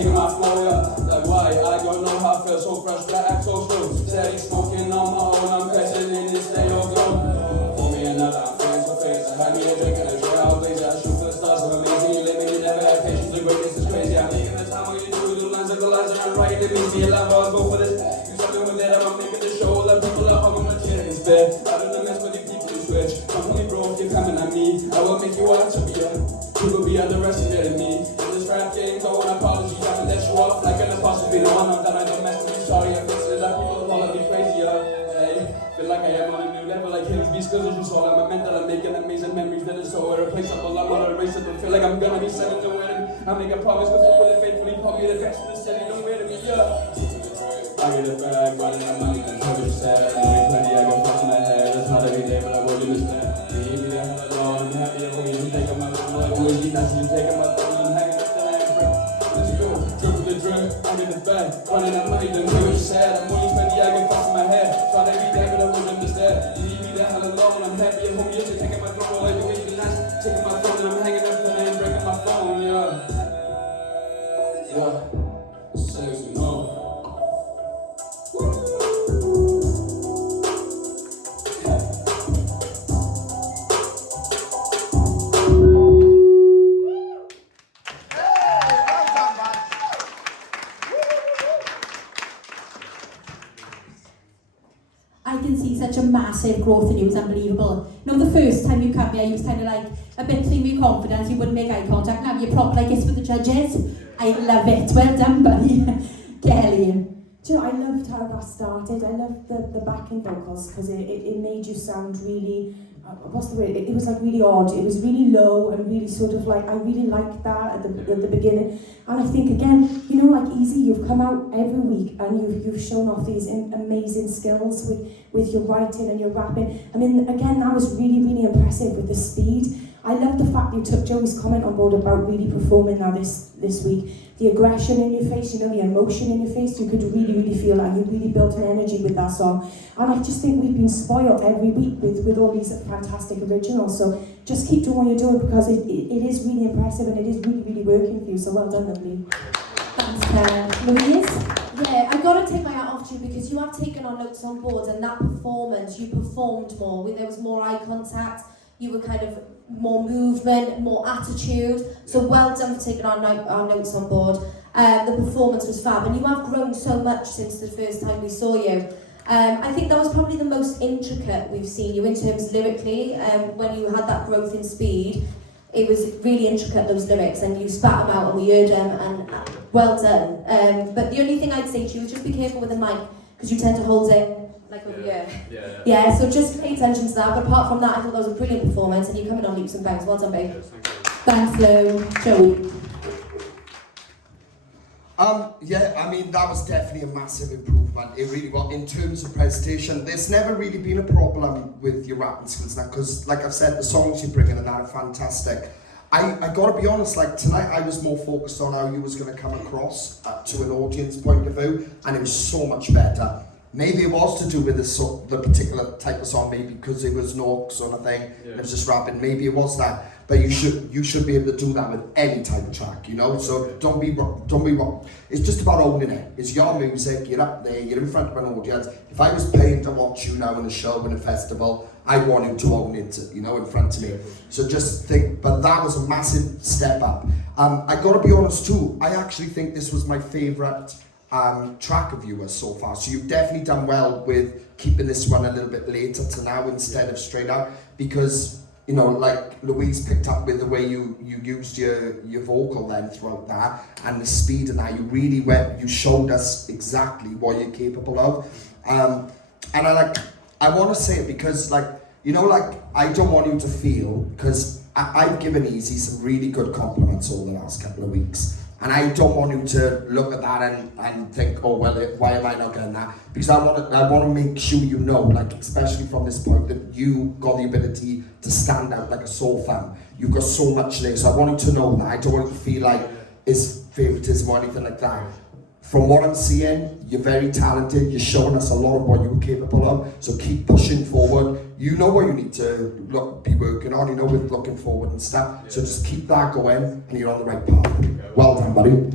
taking my flow, yeah. Like why? I don't know how I feel so fresh, but I act so slow. Steady smoking on my own, I'm catching in this day of glow. Pour me another, I'm feeling so face. I had me a drink and I enjoy how I blaze. I shoot for the stars, I'm amazing. You live me, you never had patience. The greatness is crazy. I'm making the time what you do. The lines like the lines that I'm writing. It means me alive. I'll go for this. You talking with that, I'm making the show. Like people are hugging my chin. It's fair. I don't know mess with you people who switch. Come for me, bro, if you're coming at me. I will make you watch to be a. You will be underestimating me. In this rap game, don't want apology. I can let you off like an apostrophe. No, I'm not done. I don't mess with you. Sorry, I fix it up. People calling me crazy. Hey, feel like I am on a new level. Like Hills Beast, cause it's just all I'm a mental. I'm making amazing memories that is so irreplaceable. I'm not erasable. Feel like I'm gonna be sending nowhere. I make a promise with people that faithfully call me the best in the city. Nowhere to be. I get a bag, running out money, and so it's sad. I make plenty, I got fucks in my head. That's not every day, but I will understand. Leave me the hell alone. I'm happy I'm always taking my phone. Always be nice and taking my phone. I'm hanging up the lamp. Let's go, drip with the drip. I'm in the bag, running out money, don't hear what you said. I'm only 20, I get fucks in my head. Try to every day, but I will understand. Leave me the hell alone. I'm happy I'm always taking my phone. Always be nice, taking my phone, and I'm hanging up the lamp, breaking my phone. Yeah. Says you know. I can see such a massive growth in you. It's unbelievable. You know, the first time you come here, you was kind of like a bit thing with confidence. You wouldn't make eye contact. Now you're proper like this with the judges. I love it. Well done, buddy. Kelly. Do you know, I loved how that started. I loved the backing vocals because it made you sound really, what's the word? It was like really odd. It was really low and really sort of like, I really liked that at the beginning. And I think again, you know, like Easy, you've come out every week and you've shown off these amazing skills with your writing and your rapping. I mean, again, that was really, really impressive with the speed. I love the fact you took Joey's comment on board about really performing now this week. The aggression in your face, you know, the emotion in your face, you could really, really feel like you really built an energy with that song. And I just think we've been spoiled every week with all these fantastic originals. So just keep doing what you're doing because it is really impressive and it is really, really working for you. So well done, lovely. Thanks, Claire. Louise? Yeah, I've got to take my hat off to you because you have taken our notes on board and that performance, you performed more. There was more eye contact, you were kind of more movement, more attitude. So well done for taking our notes on board. The performance was fab and you have grown so much since the first time we saw you. I think that was probably the most intricate we've seen you in terms lyrically. When you had that growth in speed, it was really intricate, those lyrics, and you spat them out and we heard them, and well done. But the only thing I'd say to you is just be careful with the mic, because you tend to hold it like over here. Yeah, so just pay attention to that. But apart from that, I thought that was a brilliant performance, and you're coming on leaps and bounds. Well done, babe. Thanks, Lou. Joey. Yeah, I mean, that was definitely a massive improvement. It really was. In terms of presentation, there's never really been a problem with your rapping skills now, because, like I've said, the songs you're bringing in are fantastic. I gotta be honest, like tonight I was more focused on how you was gonna come across to an audience point of view, and it was so much better. Maybe it was to do with the particular type of song, maybe because it was no sort of thing, it was just rapping, maybe it was that. But you should be able to do that with any type of track, you know? So don't be wrong. It's just about owning it. It's your music, you're up there, you're in front of an audience. If I was paying to watch you now in a show, in a festival, I want you to own it, you know, in front of me. So just think, but that was a massive step up. I gotta be honest too, I actually think this was my favourite track of yours so far. So you've definitely done well with keeping this one a little bit later to now instead of straight out, because you know, like Louise picked up with the way you used your vocal then throughout that, and the speed and that, you showed us exactly what you're capable of. And I want to say it because, like, you know, like, I don't want you to feel, because I've given Easy some really good compliments over the last couple of weeks. And I don't want you to look at that and think, oh, well, why am I not getting that? Because I want to make sure you know, like, especially from this point, that you got the ability to stand out like a sore thumb. You've got so much there, so I want you to know that. I don't want you to feel like it's favoritism or anything like that. From what I'm seeing, you're very talented. You're showing us a lot of what you're capable of. So keep pushing forward. You know what you need to be working on. You know with looking forward and stuff. So just keep that going, and you're on the right path. Well done, buddy.